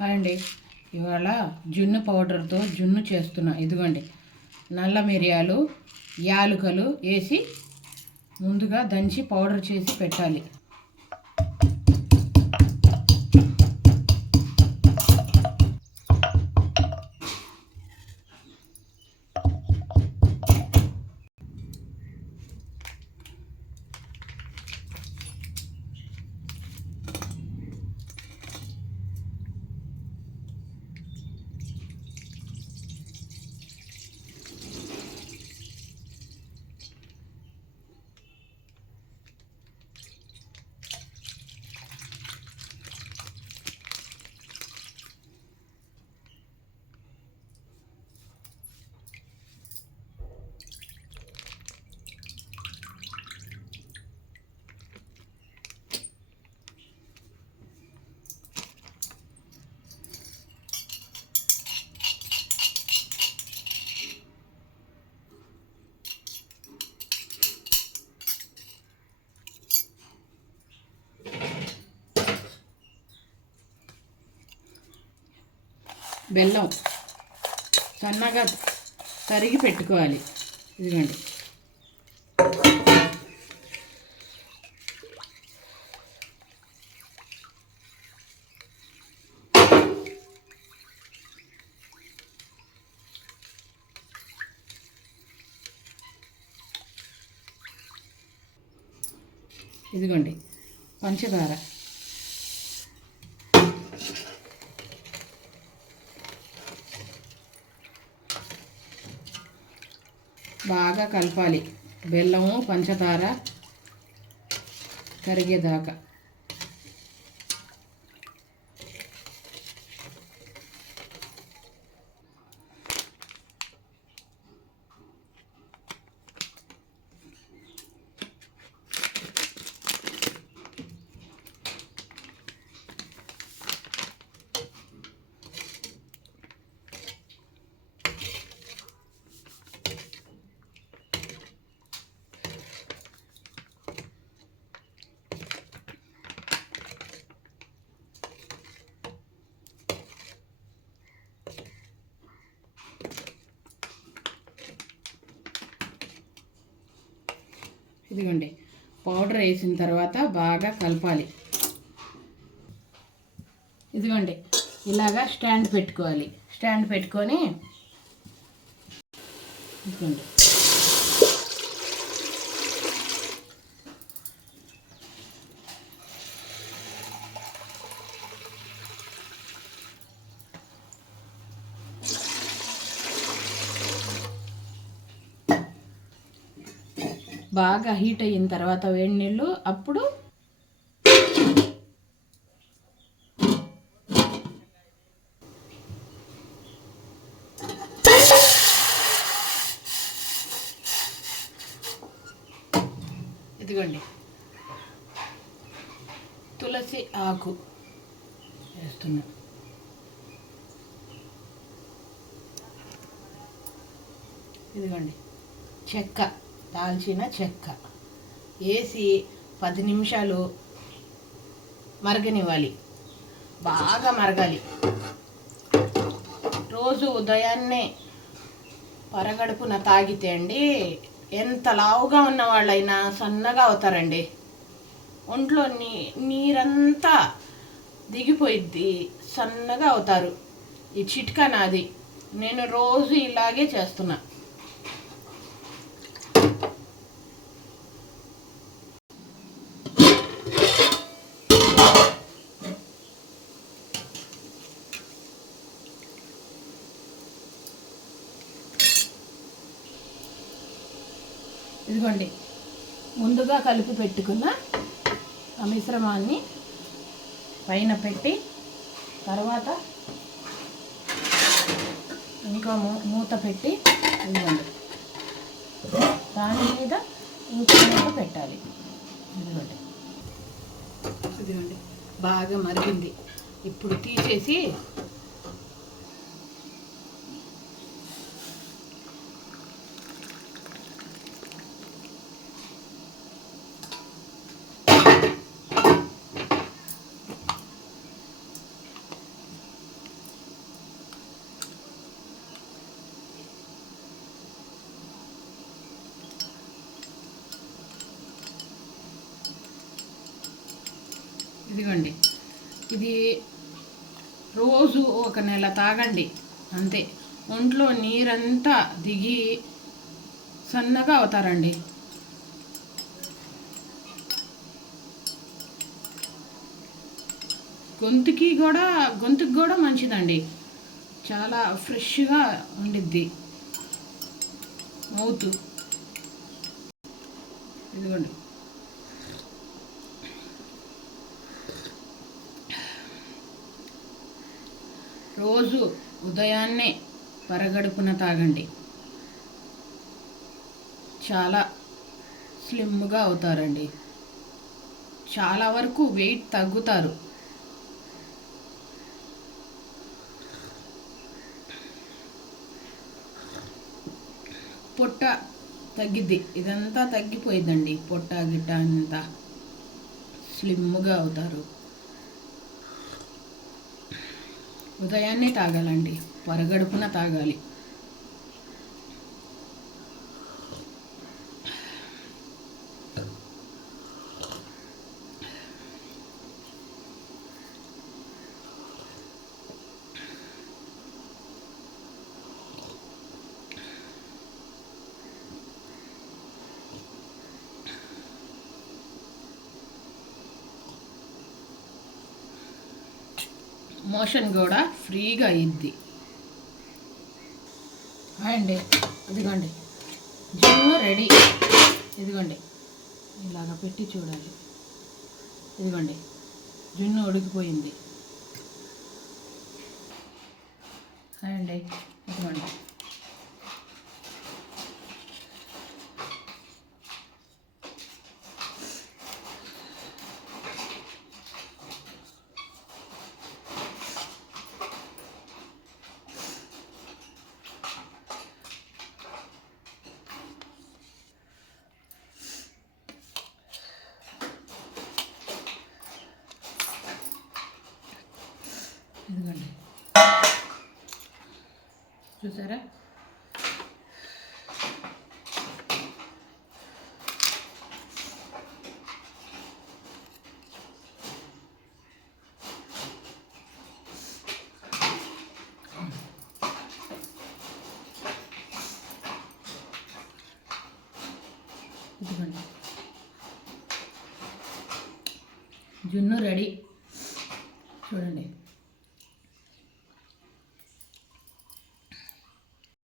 Hi అండి ఇవాళ జున్ను పౌడర్తో జున్ను చేస్తున్నా. ఇదిగోండి. నల్ల మిరియాలు యాలుకలు వేసి ముందుగా దంచి పౌడర్ చేసి పెట్టాలి. బెల్లం సన్నగా తరిగి పెట్టుకోవాలి. ఇదిగోండి. ఇదిగోండి. పంచదార. బాగా కలపాలి. బెల్లము పంచదార కరిగేదాకా. ఇదిగోండి పౌడర్ వేసిన తర్వాత బాగా కలపాలి. ఇదిగోండి ఇలాగా స్టాండ్ పెట్టుకోవాలి. స్టాండ్ పెట్టుకొని ఇదిగోండి. బాగా హీట్ అయిన తర్వాత వేడి నీళ్ళు అప్పుడు ఇదిగోండి. తులసి ఆకు వేస్తున్నా. ఇదిగోండి. చెక్క. దాల్చిన చెక్క. వేసి పది నిమిషాలు మరగనివ్వాలి. బాగా మరగాలి. రోజు ఉదయాన్నే పరగడుపున తాగితే అండి ఎంత లావుగా ఉన్న వాళ్ళైనా సన్నగా అవుతారండి. ఒంట్లో నీ నీరంతా దిగిపోయిద్ది సన్నగా అవుతారు. ఈ చిట్కా నాది. నేను రోజు ఇలాగే చేస్తున్నా. ఇదిగోండి ముందుగా కలిపి పెట్టుకున్న ఆ మిశ్రమాన్ని పైన పెట్టి తర్వాత ఇంకో మూ- మూత పెట్టి ఇదిగోండి. దాని మీద ఇంకో మూత పెట్టాలి. ఇదిగోండి. ఇదిగోండి బాగా మరిగింది. ఇప్పుడు తీసేసి ఇదిగోండి. ఇది రోజు ఒక నెల తాగండి. అంతే. ఒంట్లో నీరంతా దిగి సన్నగా అవుతారండి. గొంతుకి కూడా గొంతుకి కూడా మంచిదండి. చాలా ఫ్రెష్గా ఉండిద్ది. మౌత్. ఇదిగోండి. రోజు ఉదయాన్నే పరగడుపున తాగండి. చాలా స్లిమ్గా అవుతారండి. చాలా వరకు వెయిట్ తగ్గుతారు. పొట్ట తగ్గిద్ది. ఇదంతా తగ్గిపోయిందండి పొట్ట గిట్ట అంతా స్లిమ్గా అవుతారు. ఉదయాన్నే తాగాలండి. పరగడుపున తాగాలి. మోషన్ కూడా ఫ్రీగా అయ్యిద్ది. అండి ఇదిగోండి జున్ను రెడీ. ఇదిగోండి ఇలాగ పెట్టి చూడాలి. ఇదిగోండి జున్ను ఉడికిపోయింది. అండి ఇదిగోండి. చూసారా ఇదిగోండి. జున్ను రెడీ. చూడండి.